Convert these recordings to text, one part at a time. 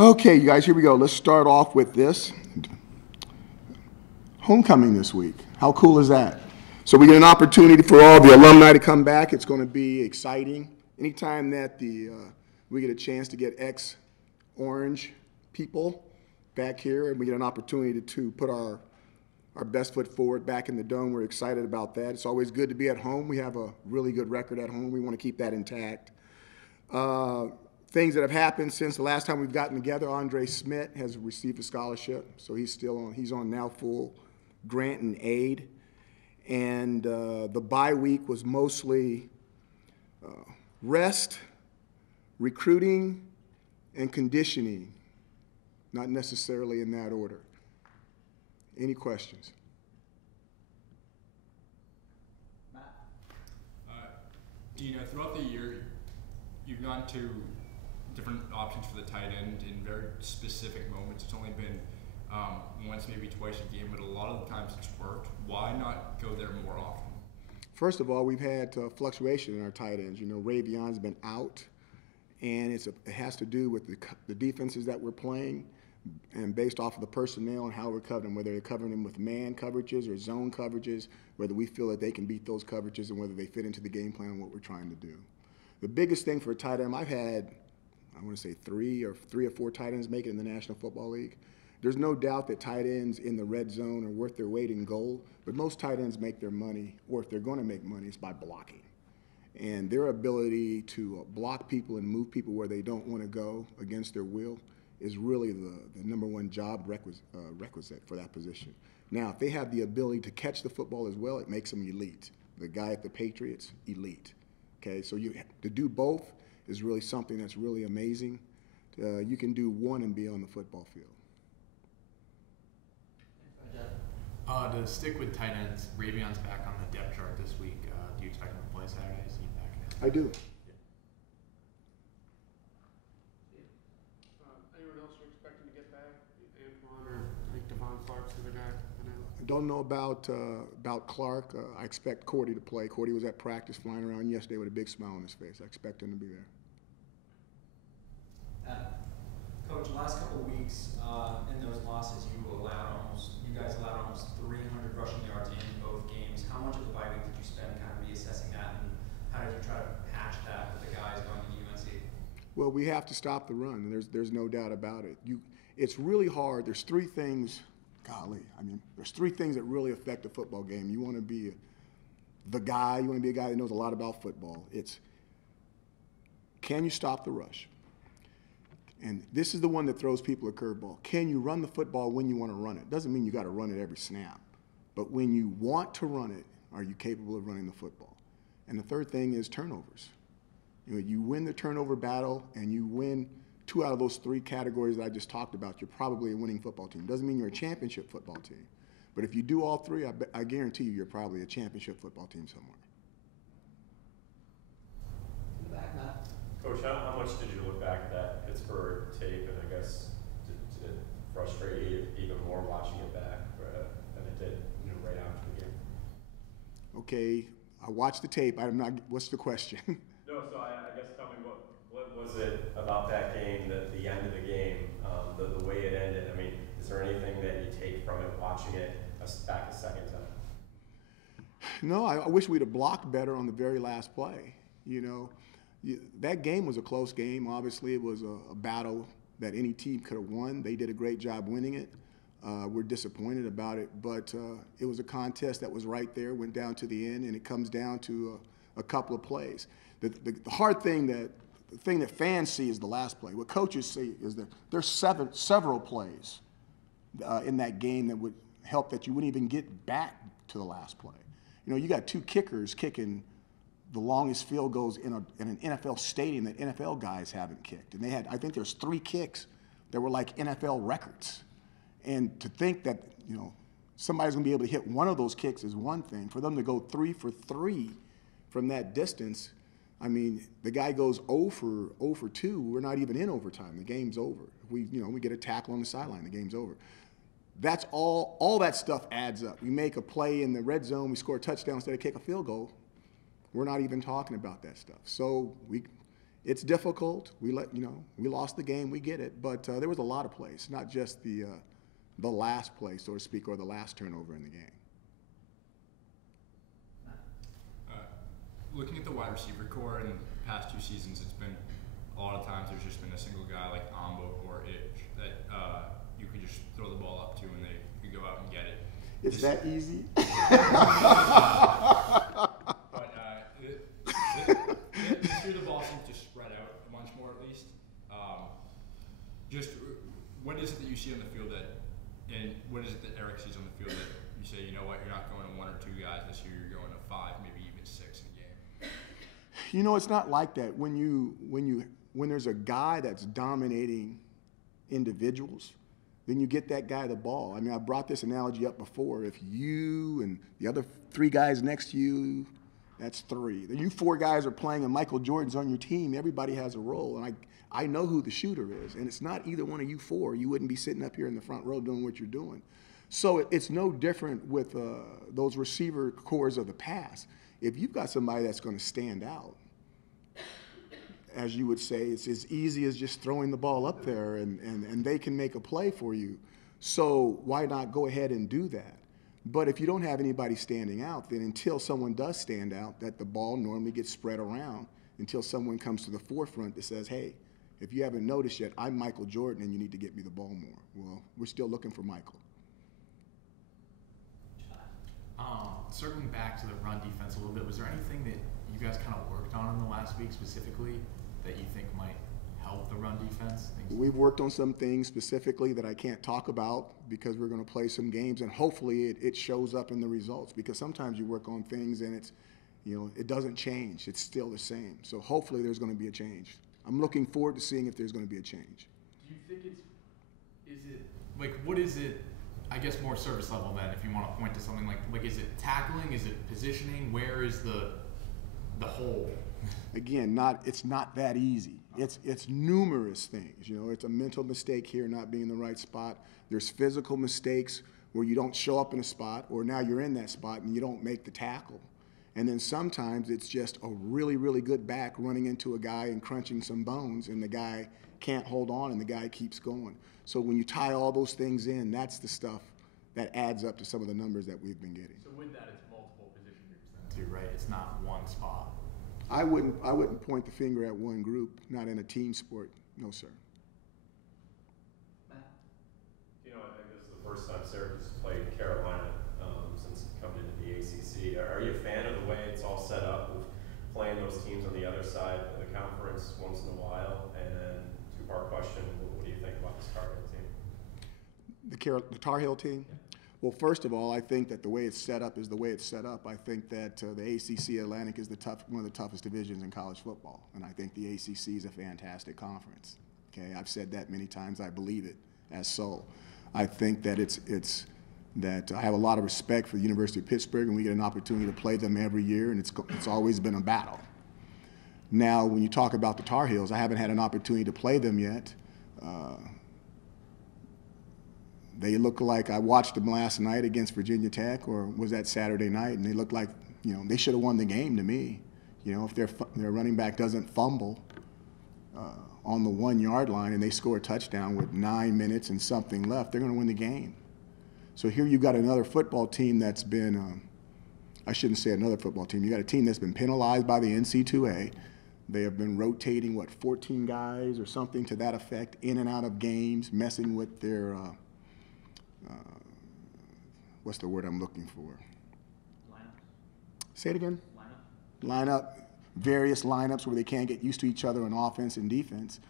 Okay, you guys, here we go. Let's start off with this. Homecoming this week. How cool is that? So we get an opportunity for all the alumni to come back. It's going to be exciting. Anytime that we get a chance to get ex-Orange people back here and we get an opportunity to put our best foot forward back in the dome, we're excited about that. It's always good to be at home. We have a really good record at home. We want to keep that intact. Things that have happened since the last time we've gotten together. Andre Smith has received a scholarship, so he's on now full grant and aid. And the bye week was mostly rest, recruiting, and conditioning, not necessarily in that order. Any questions? Matt? Dino, throughout the year, you've gone to different options for the tight end in very specific moments. It's only been once, maybe twice a game, but a lot of the times it's worked. Why not go there more often? First of all, we've had fluctuation in our tight ends. You know, Ravion's been out, and it has to do with the defenses that we're playing and based off of the personnel and how we're covering them, whether they're covering them with man coverages or zone coverages, whether we feel that they can beat those coverages and whether they fit into the game plan and what we're trying to do. The biggest thing for a tight end, I've had, I want to say three or four tight ends make it in the National Football League. There's no doubt that tight ends in the red zone are worth their weight in gold, but most tight ends make their money, or if they're going to make money, it's by blocking. And their ability to block people and move people where they don't want to go against their will is really the number one job requisite for that position. Now, if they have the ability to catch the football as well, it makes them elite. The guy at the Patriots, elite. Okay, so to do both is really something that's really amazing. You can do one and be on the football field. To stick with tight ends, Ravion's back on the depth chart this week. Do you expect him to play Saturday? Is he back? I do. Anyone else you're expecting to get back? Antoine or like Devon Clark's the other guy? I don't know about Clark. I expect Cordy to play. Cordy was at practice flying around yesterday with a big smile on his face. I expect him to be there. Coach, last couple of weeks in those losses, you guys allowed almost 300 rushing yards in both games. How much of the bye week did you spend kind of reassessing that, and how did you try to patch that with the guys going to UNC? Well, we have to stop the run. There's no doubt about it. It's really hard. There's three things. Golly, there's three things that really affect a football game. You want to be the guy. You want to be a guy that knows a lot about football. It's can you stop the rush? And this is the one that throws people a curveball. Can you run the football when you want to run it? Doesn't mean you got to run it every snap. But when you want to run it, are you capable of running the football? And the third thing is turnovers. You win the turnover battle and you win 2 out of those 3 categories that I just talked about, you're probably a winning football team. Doesn't mean you're a championship football team. But if you do all 3, I guarantee you're probably a championship football team somewhere. In the back, Matt. Coach, how much did you look back at that Pittsburgh tape, and I guess did it frustrate you even more watching it back than it did right after the game? Okay, I watched the tape. What's the question? No, so I guess tell me what was it about that game, the end of the game, the way it ended? I mean, is there anything that you take from it watching it back a second time? No, I wish we'd have blocked better on the very last play. That game was a close game. Obviously, it was a battle that any team could have won. They did a great job winning it. We're disappointed about it, but it was a contest that was right there, went down to the end, and it comes down to a couple of plays. The hard thing the thing that fans see is the last play. What coaches see is that there's several plays in that game that would help that you wouldn't even get back to the last play. You got 2 kickers kicking the longest field goals in an NFL stadium that NFL guys haven't kicked. And I think there's 3 kicks that were like NFL records. And to think that, somebody's gonna be able to hit one of those kicks is one thing. For them to go 3 for 3 from that distance, the guy goes 0 for 2. We're not even in overtime. The game's over. We get a tackle on the sideline, the game's over. That's all that stuff adds up. We make a play in the red zone, we score a touchdown instead of kick a field goal. We're not even talking about that stuff. So it's difficult. We lost the game. We get it. But there was a lot of plays, not just the last play, so to speak, or the last turnover in the game. Looking at the wide receiver core in the past 2 seasons, it's been a lot of times there's just been a single guy like Ambo or Itch that you could just throw the ball up to and they could go out and get it. It's that easy? But this year the ball seems to spread out much more at least. Just what is it that you see on the field and what is it that Eric sees on the field that you say, you know what, you're not going to 1 or 2 guys this year, you're going to 5, maybe even 6 in a game? It's not like that. When there's a guy that's dominating individuals, then you get that guy the ball. I mean, I brought this analogy up before. If you and the other 3 guys next to you, that's 3. Then you 4 guys are playing and Michael Jordan's on your team, everybody has a role. And I know who the shooter is, and it's not either one of you 4. You wouldn't be sitting up here in the front row doing what you're doing. So it's no different with those receiver cores of the past. If you've got somebody that's going to stand out, as you would say, it's as easy as just throwing the ball up there and they can make a play for you. So why not go ahead and do that? But if you don't have anybody standing out, then until someone does stand out, that the ball normally gets spread around until someone comes to the forefront that says, hey, if you haven't noticed yet, I'm Michael Jordan and you need to get me the ball more. Well, we're still looking for Michael. Circling back to the run defense a little bit, was there anything that you guys kind of worked on in the last week specifically that you think might help the run defense? We've worked on some things specifically that I can't talk about because we're going to play some games, and hopefully it shows up in the results, because sometimes you work on things and it's, it doesn't change. It's still the same. So hopefully there's going to be a change. I'm looking forward to seeing if there's going to be a change. Do you think what is it, I guess, more service level then, if you want to point to something like is it tackling, is it positioning, where is the hole? Again, it's not that easy. It's numerous things. It's a mental mistake here, not being in the right spot. There's physical mistakes where you don't show up in a spot, or now you're in that spot and you don't make the tackle. And then sometimes it's just a really, really good back running into a guy and crunching some bones, and the guy can't hold on and the guy keeps going. So when you tie all those things in, that's the stuff that adds up to some of the numbers that we've been getting. So with that, it's multiple position groups then too, right? It's not one spot. I wouldn't point the finger at one group, not in a team sport. No, sir. I guess the first time Syracuse played Carolina since coming into the ACC. Are you a fan of the way it's all set up with playing those teams on the other side of the conference once in a while? And then, 2-part question, what do you think about this Tar Heel team? The Tar Heel team? Yeah. Well, first of all, I think that the way it's set up is the way it's set up. I think that the ACC Atlantic is one of the toughest divisions in college football, and I think the ACC is a fantastic conference. Okay, I've said that many times. I believe it as so. I think that that I have a lot of respect for the University of Pittsburgh, and we get an opportunity to play them every year, and it's always been a battle. Now, when you talk about the Tar Heels, I haven't had an opportunity to play them yet. They look like, I watched them last night against Virginia Tech, or was that Saturday night, and they look like, they should have won the game to me. If their running back doesn't fumble on the 1-yard line and they score a touchdown with 9 minutes and something left, they're going to win the game. So here you've got another football team that's been, I shouldn't say another football team, you got a team that's been penalized by the NC2A. They have been rotating, 14 guys or something to that effect, in and out of games, messing with their, what's the word I'm looking for? Lineup. Say it again? Lineup. Various lineups where they can't get used to each other on offense and defense.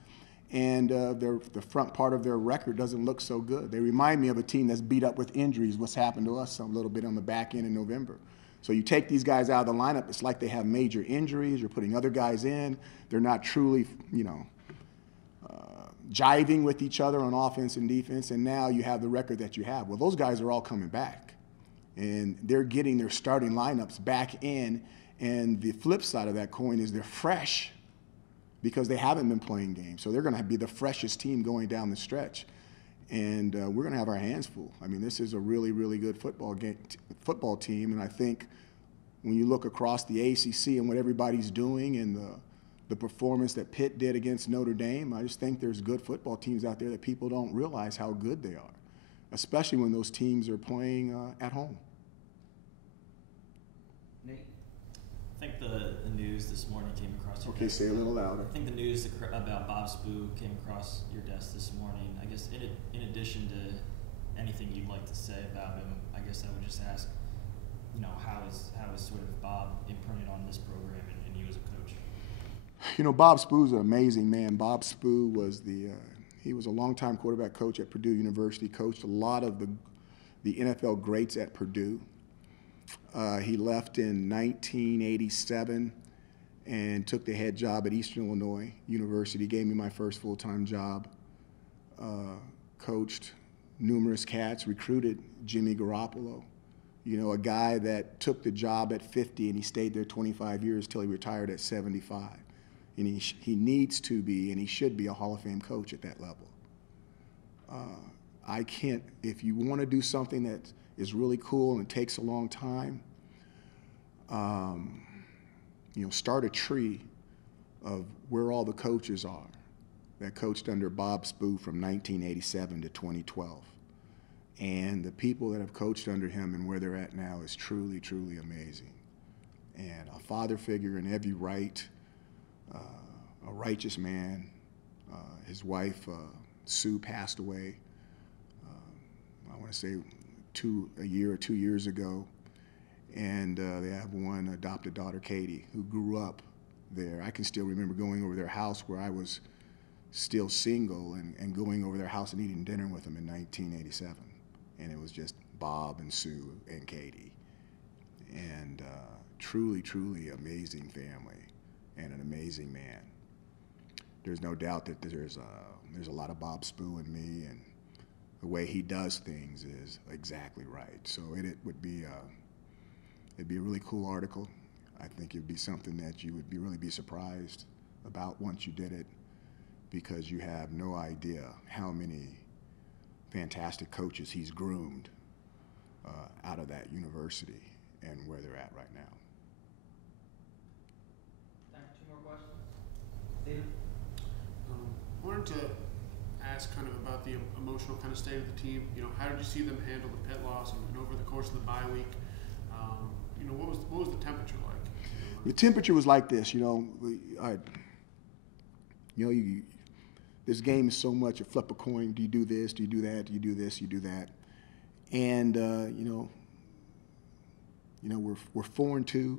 And the front part of their record doesn't look so good. They remind me of a team that's beat up with injuries, what's happened to us a little bit on the back end in November. So you take these guys out of the lineup, it's like they have major injuries. You're putting other guys in. They're not truly, jiving with each other on offense and defense, and now you have the record that you have. Well, those guys are all coming back, and they're getting their starting lineups back in, and the flip side of that coin is they're fresh because they haven't been playing games. So they're going to be the freshest team going down the stretch, and we're going to have our hands full. I mean, this is a really, really good football team, and I think when you look across the ACC and what everybody's doing and the performance that Pitt did against Notre Dame. I just think there's good football teams out there that people don't realize how good they are, especially when those teams are playing at home. Nate? I think the news this morning came across your Okay, desk. say a little louder. I think the news about Bob Spoo came across your desk this morning. I guess in addition to anything you'd like to say about him, I guess I would just ask, you know, how is sort of Bob imprinted on this program and you as a coach? You know, Bob Spoo's an amazing man. Bob Spoo was he was a longtime quarterback coach at Purdue University, coached a lot of the NFL greats at Purdue. He left in 1987 and took the head job at Eastern Illinois University, gave me my first full-time job, coached numerous cats, recruited Jimmy Garoppolo, you know, a guy that took the job at 50 and he stayed there 25 years till he retired at 75. And he needs to be and he should be a Hall of Fame coach at that level. I can't, if you want to do something that is really cool and takes a long time, you know, start a tree of where all the coaches are that coached under Bob Spoo from 1987 to 2012. And the people that have coached under him and where they're at now is truly, truly amazing. And a father figure in every right, a righteous man. His wife, Sue, passed away, I want to say a year or 2 years ago. And they have one adopted daughter, Katie, who grew up there. I can still remember going over their house where I was still single and going over their house and eating dinner with them in 1987. And it was just Bob and Sue and Katie. And truly, truly amazing family and an amazing man. There's no doubt that there's a lot of Bob Spoo in me, and the way he does things is exactly right. So it would be it'd be a really cool article. I think it'd be something that you would really be surprised about once you did it, because you have no idea how many fantastic coaches he's groomed out of that university and where they're at right now. Time for two more questions. David? Wanted to ask kind of about the emotional kind of state of the team. You know, how did you see them handle the Pitt loss and over the course of the bye week? You know, what was the temperature like? The temperature was like this. You know, this game is so much a flip a coin. Do you do this? Do you do that? Do you do this? You do that? And we're 4-2.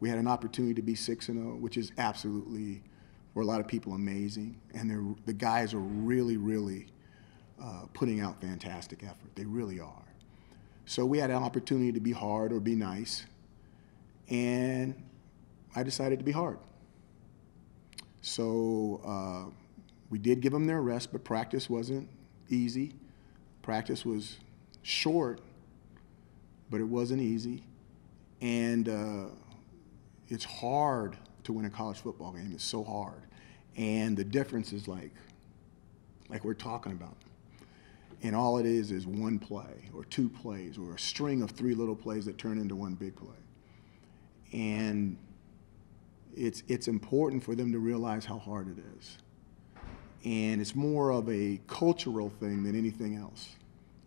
We had an opportunity to be 6-0, which is absolutely, for a lot of people, amazing. And the guys are really, really putting out fantastic effort. They really are. So we had an opportunity to be hard or be nice, and I decided to be hard. So we did give them their rest, but practice wasn't easy. Practice was short, but it wasn't easy. And it's hard to win a college football game. It's so hard. And the difference is like we're talking about. And all it is one play or two plays or a string of three little plays that turn into one big play. And it's important for them to realize how hard it is. And it's more of a cultural thing than anything else.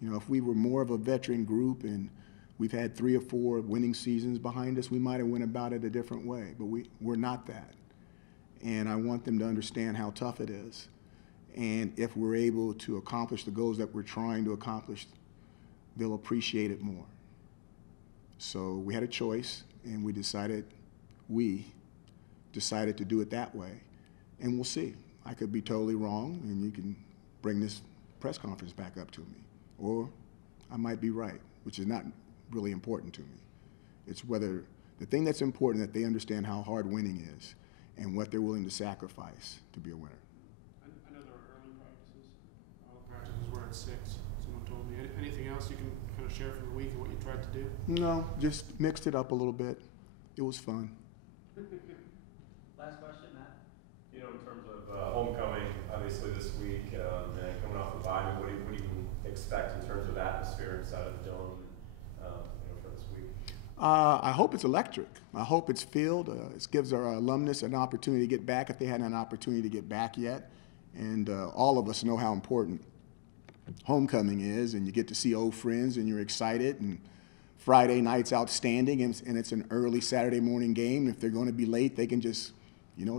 You know, if we were more of a veteran group and we've had 3 or 4 winning seasons behind us, we might have went about it a different way, but we're not that. And I want them to understand how tough it is. And if we're able to accomplish the goals that we're trying to accomplish, they'll appreciate it more. So we had a choice, and we decided to do it that way, and we'll see. I could be totally wrong, and you can bring this press conference back up to me. Or I might be right, which is not really important to me. It's whether the thing that's important, that they understand how hard winning is and what they're willing to sacrifice to be a winner. I know there were early practices. All the practices were at 6, someone told me. Anything else you can kind of share from the week and what you tried to do? No, just mixed it up a little bit. It was fun. Last question, Matt. You know, in terms of homecoming, obviously this week, and coming off the bye, what do you expect in terms of atmosphere inside of the dome for this week? I hope it's electric. I hope it's filled. It gives our alumnus an opportunity to get back if they hadn't had an opportunity to get back yet. And all of us know how important homecoming is, and you get to see old friends, and you're excited. And Friday night's outstanding, and it's an early Saturday morning game. If they're going to be late, they can just,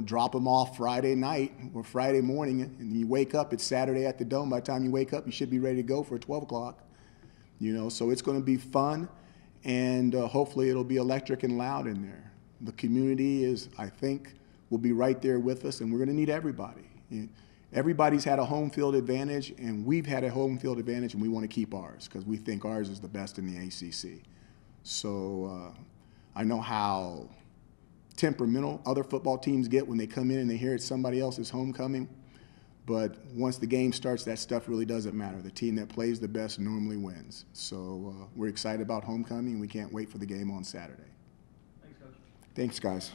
drop them off Friday night or Friday morning, and you wake up, it's Saturday at the Dome. By the time you wake up, you should be ready to go for 12 o'clock. So it's going to be fun, and hopefully it'll be electric and loud in there. The community I think, will be right there with us, and we're going to need everybody. Everybody's had a home field advantage, and we've had a home field advantage, and we want to keep ours because we think ours is the best in the ACC. So I know how temperamental other football teams get when they come in and they hear it's somebody else's homecoming. But once the game starts, that stuff really doesn't matter. The team that plays the best normally wins. So we're excited about homecoming, and we can't wait for the game on Saturday. Thanks, Coach. Thanks, guys.